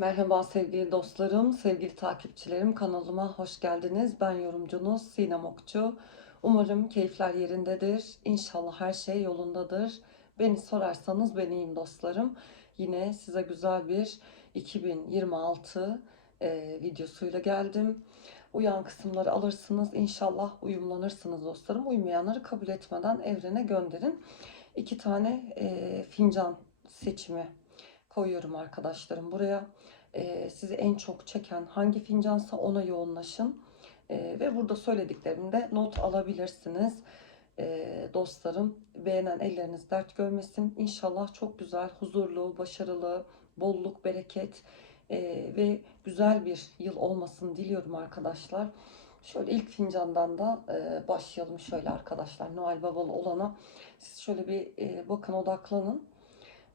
Merhaba sevgili dostlarım, sevgili takipçilerim. Kanalıma hoş geldiniz. Ben yorumcunuz Sinem Okçu. Umarım keyifler yerindedir. İnşallah her şey yolundadır. Beni sorarsanız ben iyiyim dostlarım. Yine size güzel bir 2026 e, videosuyla geldim. Uyan kısımları alırsınız. İnşallah uyumlanırsınız dostlarım. Uymayanları kabul etmeden evrene gönderin. İki tane e, fincan seçimi koyuyorum arkadaşlarım buraya. Ee, sizi en çok çeken hangi fincansa ona yoğunlaşın. Ee, ve burada söylediklerimde not alabilirsiniz. Ee, dostlarım beğenen elleriniz dert görmesin. İnşallah çok güzel, huzurlu, başarılı, bolluk, bereket e, ve güzel bir yıl olmasını diliyorum arkadaşlar. Şöyle ilk fincandan da e, başlayalım şöyle arkadaşlar. Noel Babalı olana siz şöyle bir e, bakın odaklanın.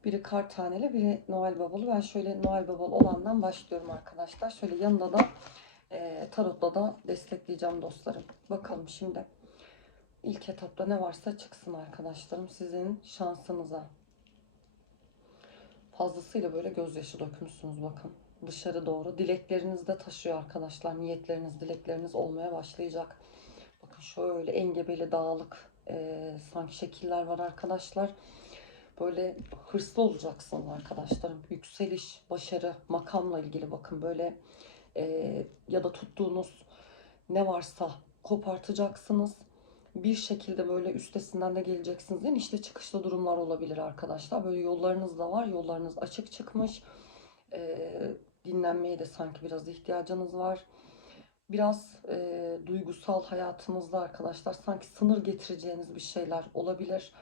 Biri kar taneli, biri Noel Babalı. Ben şöyle Noel Babalı olandan başlıyorum arkadaşlar. Şöyle yanında da e, tarotla da destekleyeceğim dostlarım. Bakalım şimdi. İlk etapta ne varsa çıksın arkadaşlarım. Sizin şansınıza. Fazlasıyla böyle gözyaşı dökmüşsünüz bakın. Dışarı doğru. Dilekleriniz de taşıyor arkadaşlar. Niyetleriniz, dilekleriniz olmaya başlayacak. Bakın şöyle engebeli dağlık e, sanki şekiller var arkadaşlar böyle hırslı olacaksın arkadaşlarım. Yükseliş, başarı, makamla ilgili bakın böyle e, ya da tuttuğunuz ne varsa kopartacaksınız. Bir şekilde böyle üstesinden de geleceksiniz. Yani işte çıkışlı durumlar olabilir arkadaşlar. Böyle yollarınız da var. Yollarınız açık çıkmış. E, dinlenmeye de sanki biraz ihtiyacınız var. Biraz e, duygusal hayatınızda arkadaşlar sanki sınır getireceğiniz bir şeyler olabilir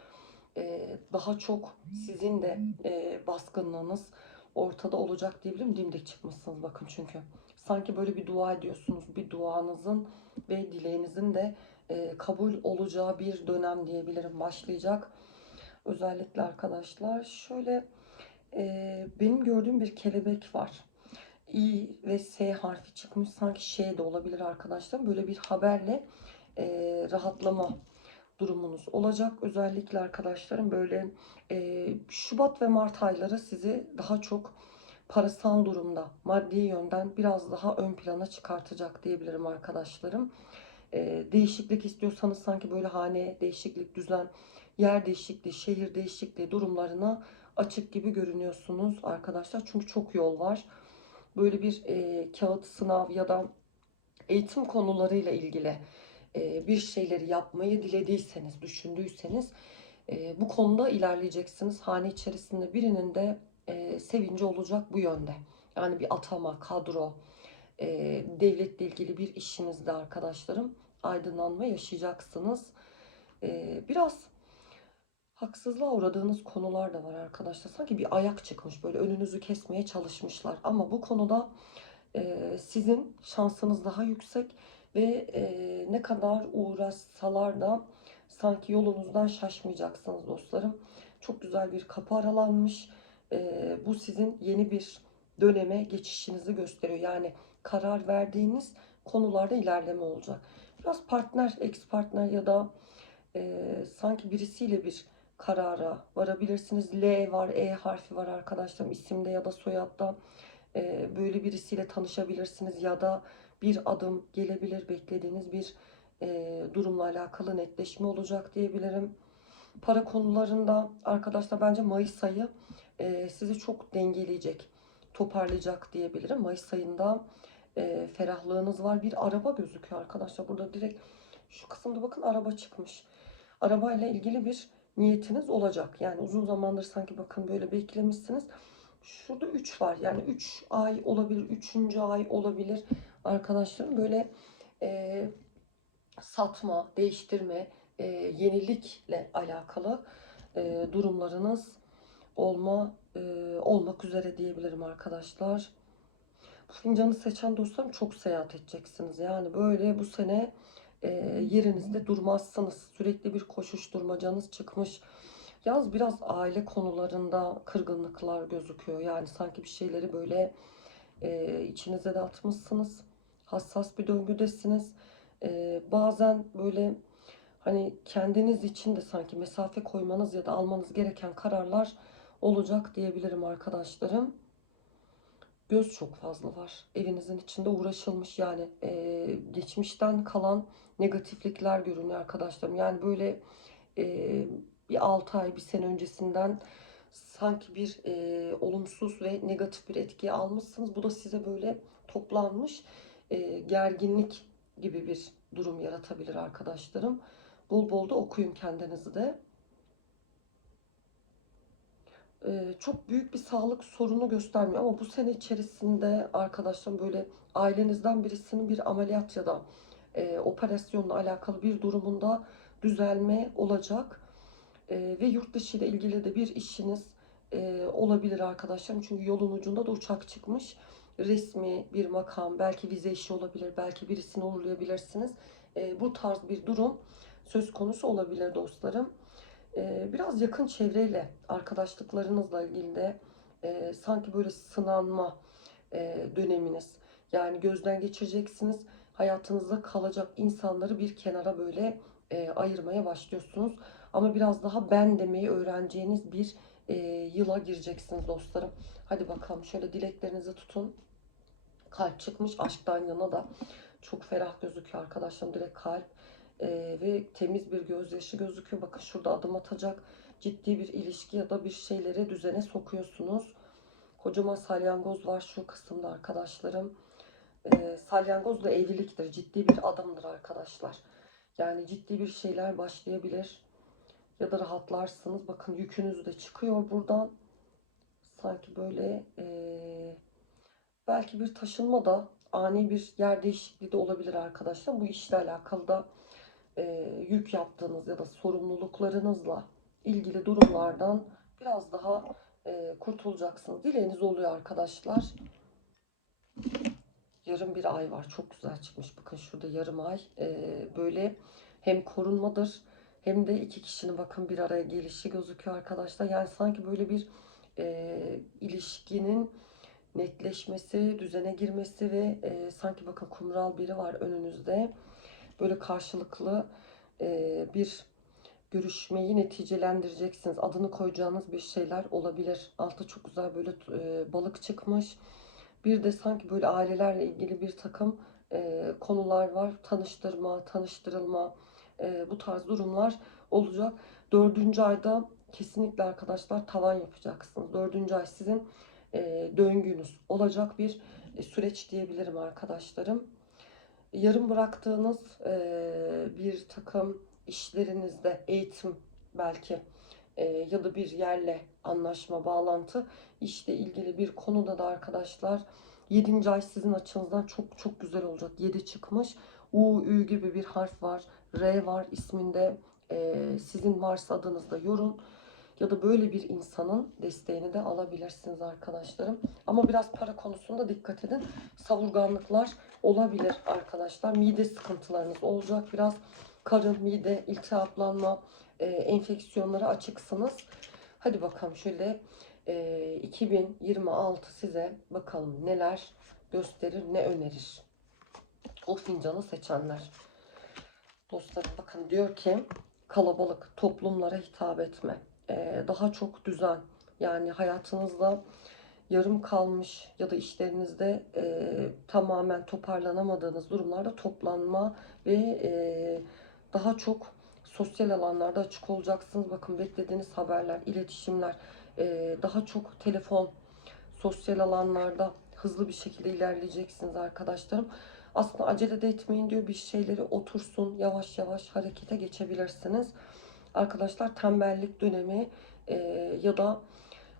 e, daha çok sizin de e, baskınlığınız ortada olacak diyebilirim. Dimdik çıkmışsınız bakın çünkü. Sanki böyle bir dua ediyorsunuz. Bir duanızın ve dileğinizin de e, kabul olacağı bir dönem diyebilirim başlayacak. Özellikle arkadaşlar şöyle e, benim gördüğüm bir kelebek var. İ ve S harfi çıkmış. Sanki şey de olabilir arkadaşlar. Böyle bir haberle e, rahatlama durumunuz olacak. Özellikle arkadaşlarım böyle e, Şubat ve Mart ayları sizi daha çok parasal durumda, maddi yönden biraz daha ön plana çıkartacak diyebilirim arkadaşlarım. E, değişiklik istiyorsanız sanki böyle hane değişiklik, düzen, yer değişikliği, şehir değişikliği durumlarına açık gibi görünüyorsunuz arkadaşlar. Çünkü çok yol var. Böyle bir e, kağıt sınav ya da eğitim konularıyla ilgili e, bir şeyleri yapmayı dilediyseniz, düşündüyseniz e, bu konuda ilerleyeceksiniz. Hane içerisinde birinin de e, sevinci olacak bu yönde. Yani bir atama, kadro, devletle ilgili bir işinizde arkadaşlarım aydınlanma yaşayacaksınız. Biraz haksızlığa uğradığınız konular da var arkadaşlar. Sanki bir ayak çıkmış böyle önünüzü kesmeye çalışmışlar. Ama bu konuda sizin şansınız daha yüksek ve e, ne kadar uğraşsalar da sanki yolunuzdan şaşmayacaksınız dostlarım. Çok güzel bir kapı aralanmış. E, bu sizin yeni bir döneme geçişinizi gösteriyor. Yani karar verdiğiniz konularda ilerleme olacak. Biraz partner, ex partner ya da e, sanki birisiyle bir karara varabilirsiniz. L var, E harfi var arkadaşlarım isimde ya da soyadda. E, böyle birisiyle tanışabilirsiniz ya da bir adım gelebilir. Beklediğiniz bir e, durumla alakalı netleşme olacak diyebilirim. Para konularında arkadaşlar bence Mayıs ayı e, sizi çok dengeleyecek, toparlayacak diyebilirim. Mayıs ayında e, ferahlığınız var. Bir araba gözüküyor arkadaşlar. Burada direkt şu kısımda bakın araba çıkmış. Arabayla ilgili bir niyetiniz olacak. Yani uzun zamandır sanki bakın böyle beklemişsiniz. Şurada 3 var. Yani 3 ay olabilir, 3. ay olabilir arkadaşlarım böyle e, satma, değiştirme, e, yenilikle alakalı e, durumlarınız olma e, olmak üzere diyebilirim arkadaşlar. Bu fincanı seçen dostlarım çok seyahat edeceksiniz. Yani böyle bu sene e, yerinizde durmazsınız. Sürekli bir koşuşturmacanız çıkmış. Yalnız biraz aile konularında kırgınlıklar gözüküyor. Yani sanki bir şeyleri böyle e, içinize de atmışsınız hassas bir döngüdesiniz. Ee, bazen böyle hani kendiniz için de sanki mesafe koymanız ya da almanız gereken kararlar olacak diyebilirim arkadaşlarım. göz çok fazla var. Evinizin içinde uğraşılmış yani e, geçmişten kalan negatiflikler görünüyor arkadaşlarım. Yani böyle e, bir 6 ay, bir sene öncesinden sanki bir e, olumsuz ve negatif bir etki almışsınız. Bu da size böyle toplanmış e, gerginlik gibi bir durum yaratabilir arkadaşlarım. Bol bol da okuyun kendinizi de. Ee, çok büyük bir sağlık sorunu göstermiyor ama bu sene içerisinde arkadaşlarım böyle ailenizden birisinin bir ameliyat ya da e, operasyonla alakalı bir durumunda düzelme olacak. E, ve yurt dışı ile ilgili de bir işiniz e, olabilir arkadaşlarım. Çünkü yolun ucunda da uçak çıkmış. Resmi bir makam, belki vize işi olabilir, belki birisini uğurlayabilirsiniz. E, bu tarz bir durum söz konusu olabilir dostlarım. E, biraz yakın çevreyle, arkadaşlıklarınızla ilgili de e, sanki böyle sınanma e, döneminiz. Yani gözden geçireceksiniz. Hayatınızda kalacak insanları bir kenara böyle e, ayırmaya başlıyorsunuz. Ama biraz daha ben demeyi öğreneceğiniz bir e, yıla gireceksiniz dostlarım. Hadi bakalım şöyle dileklerinizi tutun. Kalp çıkmış aşktan yana da çok ferah gözüküyor arkadaşlarım. Direkt kalp e, ve temiz bir gözyaşı gözüküyor. Bakın şurada adım atacak ciddi bir ilişki ya da bir şeyleri düzene sokuyorsunuz. Kocaman salyangoz var şu kısımda arkadaşlarım. E, salyangoz da evliliktir. Ciddi bir adımdır arkadaşlar. Yani ciddi bir şeyler başlayabilir. Ya da rahatlarsınız. Bakın yükünüz de çıkıyor buradan. Sanki böyle e, belki bir taşınma da ani bir yer değişikliği de olabilir arkadaşlar. Bu işle alakalı da e, yük yaptığınız ya da sorumluluklarınızla ilgili durumlardan biraz daha e, kurtulacaksınız. Dileğiniz oluyor arkadaşlar. Yarım bir ay var. Çok güzel çıkmış. Bakın şurada yarım ay. E, böyle hem korunmadır hem de iki kişinin bakın bir araya gelişi gözüküyor arkadaşlar. Yani sanki böyle bir e, ilişkinin netleşmesi, düzene girmesi ve e, sanki bakın kumral biri var önünüzde. Böyle karşılıklı e, bir görüşmeyi neticelendireceksiniz. Adını koyacağınız bir şeyler olabilir. Altı çok güzel böyle e, balık çıkmış. Bir de sanki böyle ailelerle ilgili bir takım e, konular var. Tanıştırma, tanıştırılma e, bu tarz durumlar olacak. Dördüncü ayda kesinlikle arkadaşlar tavan yapacaksınız. Dördüncü ay sizin e, döngünüz olacak bir e, süreç diyebilirim arkadaşlarım. Yarım bıraktığınız e, bir takım işlerinizde eğitim belki e, ya da bir yerle anlaşma, bağlantı işle ilgili bir konuda da arkadaşlar 7. ay sizin açınızdan çok çok güzel olacak. 7 çıkmış. U, Ü gibi bir harf var. R var isminde. E, sizin varsa adınızda yorun. Ya da böyle bir insanın desteğini de alabilirsiniz arkadaşlarım. Ama biraz para konusunda dikkat edin. Savurganlıklar olabilir arkadaşlar. Mide sıkıntılarınız olacak. Biraz karın, mide, iltihaplanma, e, enfeksiyonlara açıksınız. Hadi bakalım şöyle e, 2026 size bakalım neler gösterir, ne önerir. O fincanı seçenler. Dostlarım bakın diyor ki kalabalık toplumlara hitap etme. E, daha çok düzen. Yani hayatınızda yarım kalmış ya da işlerinizde e, tamamen toparlanamadığınız durumlarda toplanma ve e, daha çok sosyal alanlarda açık olacaksınız. Bakın beklediğiniz haberler, iletişimler, e, daha çok telefon, sosyal alanlarda hızlı bir şekilde ilerleyeceksiniz arkadaşlarım. Aslında acele de etmeyin diyor bir şeyleri otursun yavaş yavaş harekete geçebilirsiniz. Arkadaşlar tembellik dönemi e, ya da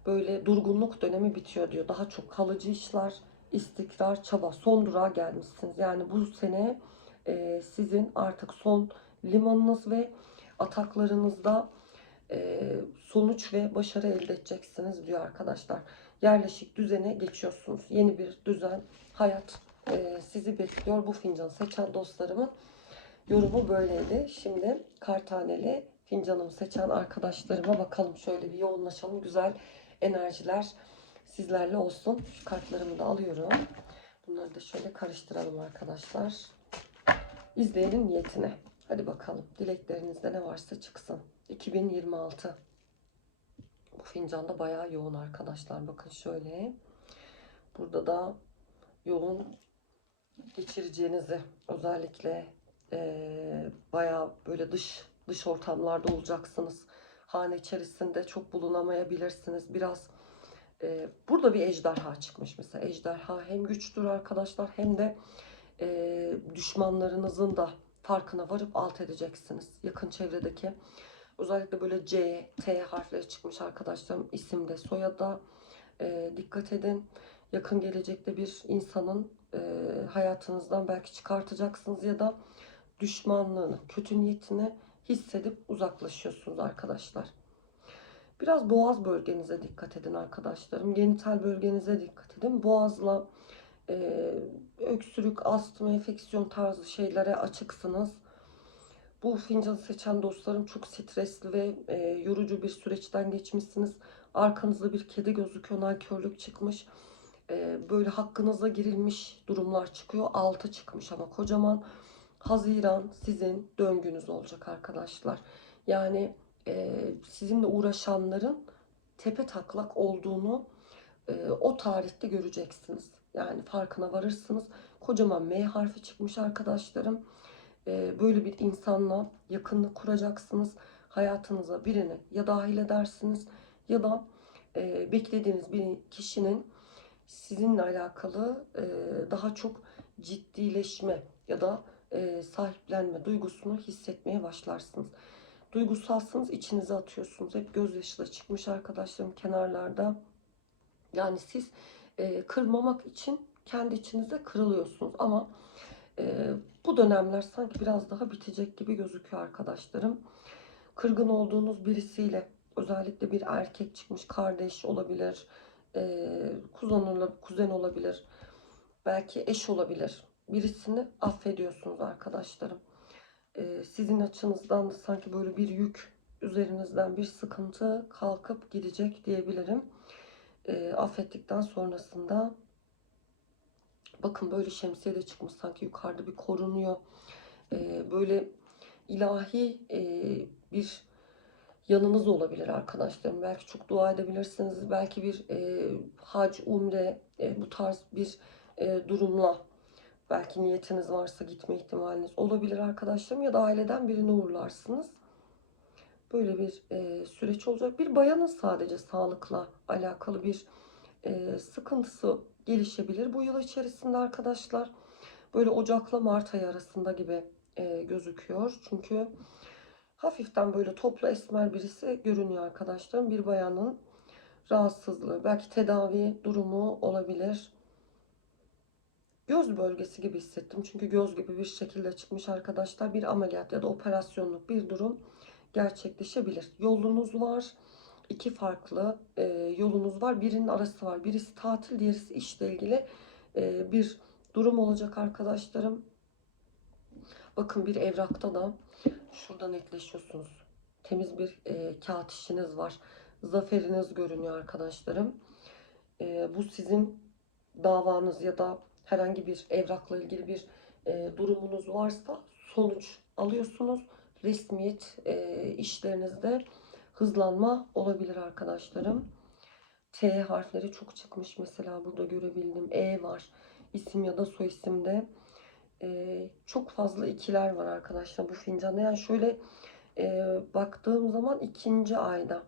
böyle durgunluk dönemi bitiyor diyor. Daha çok kalıcı işler, istikrar, çaba, son durağa gelmişsiniz. Yani bu sene e, sizin artık son limanınız ve ataklarınızda e, sonuç ve başarı elde edeceksiniz diyor arkadaşlar. Yerleşik düzene geçiyorsunuz. Yeni bir düzen, hayat e, sizi bekliyor. Bu fincanı seçen dostlarımın yorumu böyleydi. Şimdi kartaneli fincanımı seçen arkadaşlarıma bakalım. Şöyle bir yoğunlaşalım. Güzel enerjiler sizlerle olsun. Şu kartlarımı da alıyorum. Bunları da şöyle karıştıralım arkadaşlar. İzleyenin niyetine. Hadi bakalım. Dileklerinizde ne varsa çıksın. 2026. Bu fincanda bayağı yoğun arkadaşlar. Bakın şöyle. Burada da yoğun geçireceğinizi özellikle eee bayağı böyle dış dış ortamlarda olacaksınız. Hane içerisinde çok bulunamayabilirsiniz. Biraz eee, burada bir ejderha çıkmış mesela. Ejderha hem güçtür arkadaşlar hem de eee, düşmanlarınızın da farkına varıp alt edeceksiniz. Yakın çevredeki özellikle böyle C, T harfleri çıkmış arkadaşlarım isimde, soyada eee, dikkat edin. Yakın gelecekte bir insanın eee, hayatınızdan belki çıkartacaksınız ya da düşmanlığını, kötü niyetini hissedip uzaklaşıyorsunuz arkadaşlar. Biraz boğaz bölgenize dikkat edin arkadaşlarım. Genital bölgenize dikkat edin. Boğazla e, öksürük, astım, enfeksiyon tarzı şeylere açıksınız. Bu fincanı seçen dostlarım çok stresli ve e, yorucu bir süreçten geçmişsiniz. Arkanızda bir kedi gözüküyor, nankörlük çıkmış. E, böyle hakkınıza girilmiş durumlar çıkıyor. Altı çıkmış ama kocaman. Haziran sizin döngünüz olacak arkadaşlar. Yani e, sizinle uğraşanların tepe taklak olduğunu e, o tarihte göreceksiniz. Yani farkına varırsınız. Kocaman M harfi çıkmış arkadaşlarım. E, böyle bir insanla yakınlık kuracaksınız. Hayatınıza birini ya dahil edersiniz ya da e, beklediğiniz bir kişinin sizinle alakalı e, daha çok ciddileşme ya da e, sahiplenme duygusunu hissetmeye başlarsınız. Duygusalsınız, içinize atıyorsunuz. Hep gözyaşı çıkmış arkadaşlarım kenarlarda. Yani siz e, kırmamak için kendi içinize kırılıyorsunuz. Ama e, bu dönemler sanki biraz daha bitecek gibi gözüküyor arkadaşlarım. Kırgın olduğunuz birisiyle özellikle bir erkek çıkmış kardeş olabilir, e, kuzen, kuzen olabilir, belki eş olabilir. Birisini affediyorsunuz arkadaşlarım. E, sizin açınızdan da sanki böyle bir yük üzerinizden bir sıkıntı kalkıp gidecek diyebilirim. E, affettikten sonrasında bakın böyle şemsiye de çıkmış sanki yukarıda bir korunuyor. E, böyle ilahi e, bir yanınız olabilir arkadaşlarım. Belki çok dua edebilirsiniz. Belki bir e, hac, umre e, bu tarz bir e, durumla belki niyetiniz varsa gitme ihtimaliniz olabilir arkadaşlarım ya da aileden birini uğurlarsınız. Böyle bir e, süreç olacak. Bir bayanın sadece sağlıkla alakalı bir e, sıkıntısı gelişebilir bu yıl içerisinde arkadaşlar. Böyle Ocak'la Mart ayı arasında gibi e, gözüküyor. Çünkü hafiften böyle toplu esmer birisi görünüyor arkadaşlarım. Bir bayanın rahatsızlığı, belki tedavi durumu olabilir. Göz bölgesi gibi hissettim. Çünkü göz gibi bir şekilde çıkmış arkadaşlar. Bir ameliyat ya da operasyonluk bir durum gerçekleşebilir. Yolunuz var. İki farklı e, yolunuz var. Birinin arası var. Birisi tatil, diğerisi işle ilgili e, bir durum olacak arkadaşlarım. Bakın bir evrakta da şurada netleşiyorsunuz. Temiz bir e, kağıt işiniz var. Zaferiniz görünüyor arkadaşlarım. E, bu sizin davanız ya da herhangi bir evrakla ilgili bir e, durumunuz varsa sonuç alıyorsunuz. Resmiyet e, işlerinizde hızlanma olabilir arkadaşlarım. T harfleri çok çıkmış mesela burada görebildim. E var isim ya da soy isimde. E, çok fazla ikiler var arkadaşlar bu fincanda. Yani şöyle e, baktığım zaman ikinci ayda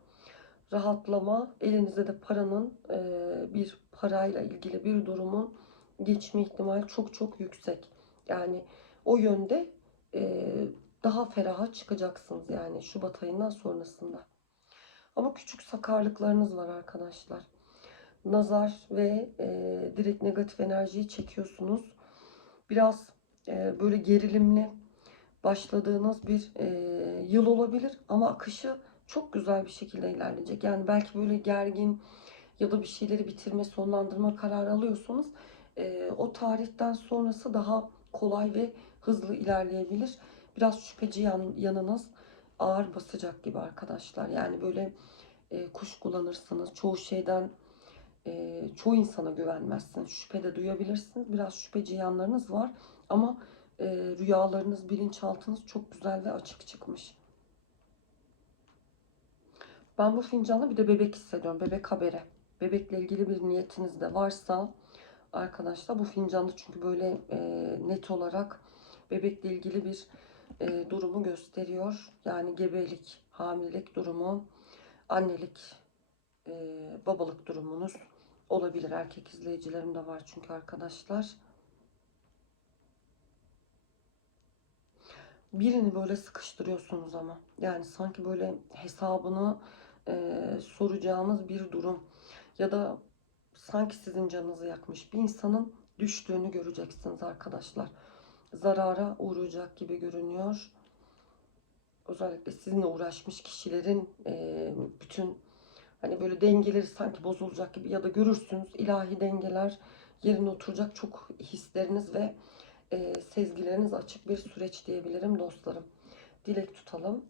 rahatlama, elinizde de paranın e, bir parayla ilgili bir durumun geçme ihtimali çok çok yüksek. Yani o yönde e, daha feraha çıkacaksınız yani Şubat ayından sonrasında. Ama küçük sakarlıklarınız var arkadaşlar. Nazar ve e, direkt negatif enerjiyi çekiyorsunuz. Biraz e, böyle gerilimli başladığınız bir e, yıl olabilir ama akışı çok güzel bir şekilde ilerleyecek. Yani belki böyle gergin ya da bir şeyleri bitirme, sonlandırma kararı alıyorsanız e, o tarihten sonrası daha kolay ve hızlı ilerleyebilir. Biraz şüpheci yan, yanınız ağır basacak gibi arkadaşlar. Yani böyle e, kuşkulanırsınız. Çoğu şeyden e, çoğu insana güvenmezsiniz. Şüphe de duyabilirsiniz. Biraz şüpheci yanlarınız var. Ama e, rüyalarınız, bilinçaltınız çok güzel ve açık çıkmış. Ben bu fincanda bir de bebek hissediyorum. Bebek haberi. Bebekle ilgili bir niyetiniz de varsa arkadaşlar. Bu fincanda çünkü böyle e, net olarak bebekle ilgili bir e, durumu gösteriyor. Yani gebelik, hamilelik durumu, annelik, e, babalık durumunuz olabilir. Erkek izleyicilerim de var çünkü arkadaşlar. Birini böyle sıkıştırıyorsunuz ama. Yani sanki böyle hesabını e, soracağınız bir durum. Ya da sanki sizin canınızı yakmış bir insanın düştüğünü göreceksiniz arkadaşlar. Zarara uğrayacak gibi görünüyor. Özellikle sizinle uğraşmış kişilerin e, bütün hani böyle dengeleri sanki bozulacak gibi ya da görürsünüz ilahi dengeler yerine oturacak çok hisleriniz ve e, sezgileriniz açık bir süreç diyebilirim dostlarım. Dilek tutalım.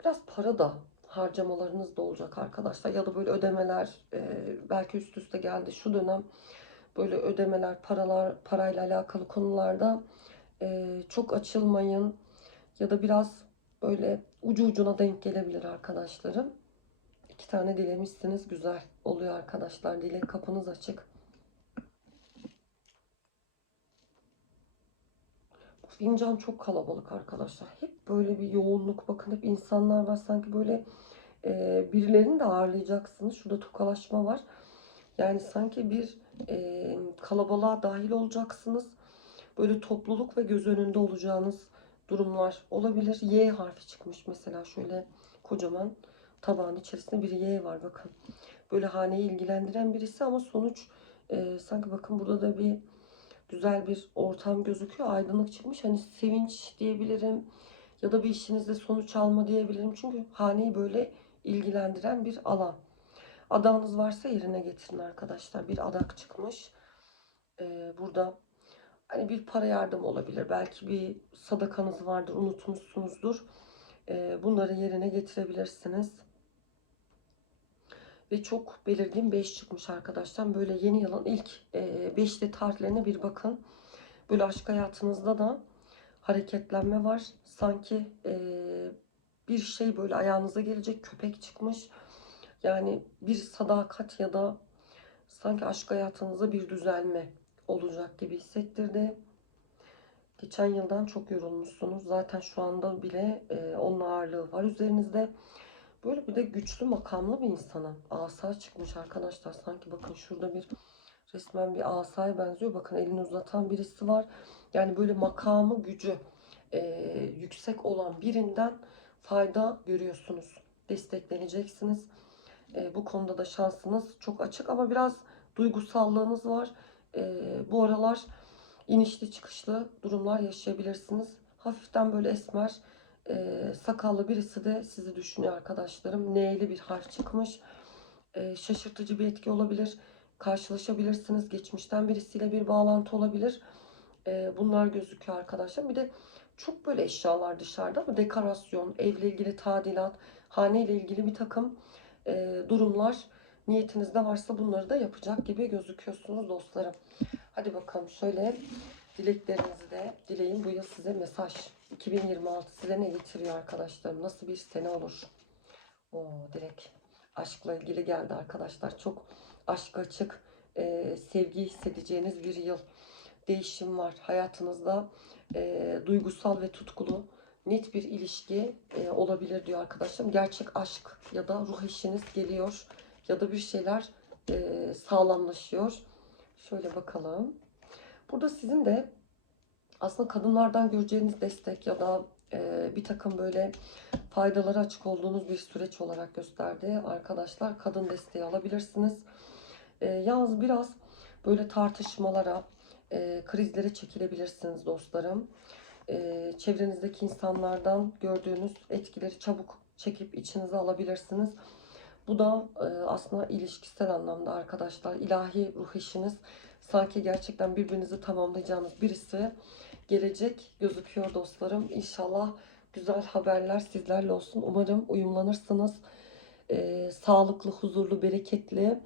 Biraz para da harcamalarınız da olacak arkadaşlar. Ya da böyle ödemeler e, belki üst üste geldi. Şu dönem böyle ödemeler, paralar, parayla alakalı konularda e, çok açılmayın. Ya da biraz böyle ucu ucuna denk gelebilir arkadaşlarım. İki tane dilemişsiniz. Güzel oluyor arkadaşlar. Dilek kapınız açık. Bu fincan çok kalabalık arkadaşlar. Hep böyle bir yoğunluk. Bakın hep insanlar var. Sanki böyle e, birilerini de ağırlayacaksınız. Şurada tokalaşma var. Yani sanki bir e, kalabalığa dahil olacaksınız. Böyle topluluk ve göz önünde olacağınız durumlar olabilir. Y harfi çıkmış mesela şöyle kocaman tabağın içerisinde bir Y var bakın. Böyle haneyi ilgilendiren birisi ama sonuç e, sanki bakın burada da bir güzel bir ortam gözüküyor. Aydınlık çıkmış. Hani sevinç diyebilirim ya da bir işinizde sonuç alma diyebilirim. Çünkü haneyi böyle ilgilendiren bir alan. Adağınız varsa yerine getirin arkadaşlar. Bir adak çıkmış. Ee, burada hani bir para yardım olabilir. Belki bir sadakanız vardır, unutmuşsunuzdur. Ee, bunları yerine getirebilirsiniz. Ve çok belirgin 5 çıkmış arkadaşlar. Böyle yeni yılın ilk 5'li tarihlerine bir bakın. Böyle aşk hayatınızda da hareketlenme var. Sanki e, bir şey böyle ayağınıza gelecek köpek çıkmış. Yani bir sadakat ya da sanki aşk hayatınızda bir düzelme olacak gibi hissettirdi. Geçen yıldan çok yorulmuşsunuz. Zaten şu anda bile e, onun ağırlığı var üzerinizde. Böyle bir de güçlü makamlı bir insana asa çıkmış arkadaşlar. Sanki bakın şurada bir resmen bir asaya benziyor. Bakın elini uzatan birisi var. Yani böyle makamı gücü e, yüksek olan birinden fayda görüyorsunuz. Destekleneceksiniz. E, bu konuda da şansınız çok açık ama biraz duygusallığınız var. E, bu aralar inişli çıkışlı durumlar yaşayabilirsiniz. Hafiften böyle esmer e, sakallı birisi de sizi düşünüyor arkadaşlarım. N'li bir harf çıkmış. E, şaşırtıcı bir etki olabilir. Karşılaşabilirsiniz. Geçmişten birisiyle bir bağlantı olabilir. E, bunlar gözüküyor arkadaşlar. Bir de çok böyle eşyalar dışarıda ama dekorasyon, evle ilgili tadilat, hane ile ilgili bir takım e, durumlar niyetinizde varsa bunları da yapacak gibi gözüküyorsunuz dostlarım. Hadi bakalım şöyle dileklerinizi de dileyin. Bu yıl size mesaj. 2026 size ne getiriyor arkadaşlarım? Nasıl bir sene olur? O direkt aşkla ilgili geldi arkadaşlar. Çok aşk açık, e, sevgi hissedeceğiniz bir yıl. Değişim var hayatınızda. E, duygusal ve tutkulu net bir ilişki e, olabilir diyor arkadaşlarım. Gerçek aşk ya da ruh eşiniz geliyor ya da bir şeyler e, sağlamlaşıyor. Şöyle bakalım. Burada sizin de aslında kadınlardan göreceğiniz destek ya da e, bir takım böyle faydaları açık olduğunuz bir süreç olarak gösterdi. Arkadaşlar kadın desteği alabilirsiniz. E, yalnız biraz böyle tartışmalara, e, krizlere çekilebilirsiniz dostlarım. E, çevrenizdeki insanlardan gördüğünüz etkileri çabuk çekip içinize alabilirsiniz. Bu da e, aslında ilişkisel anlamda arkadaşlar ilahi ruh eşiniz sanki gerçekten birbirinizi tamamlayacağınız birisi gelecek gözüküyor dostlarım. İnşallah güzel haberler sizlerle olsun. Umarım uyumlanırsınız. E, sağlıklı, huzurlu, bereketli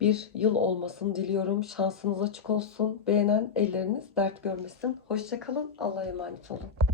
bir yıl olmasını diliyorum. Şansınız açık olsun. Beğenen elleriniz dert görmesin. Hoşçakalın. Allah'a emanet olun.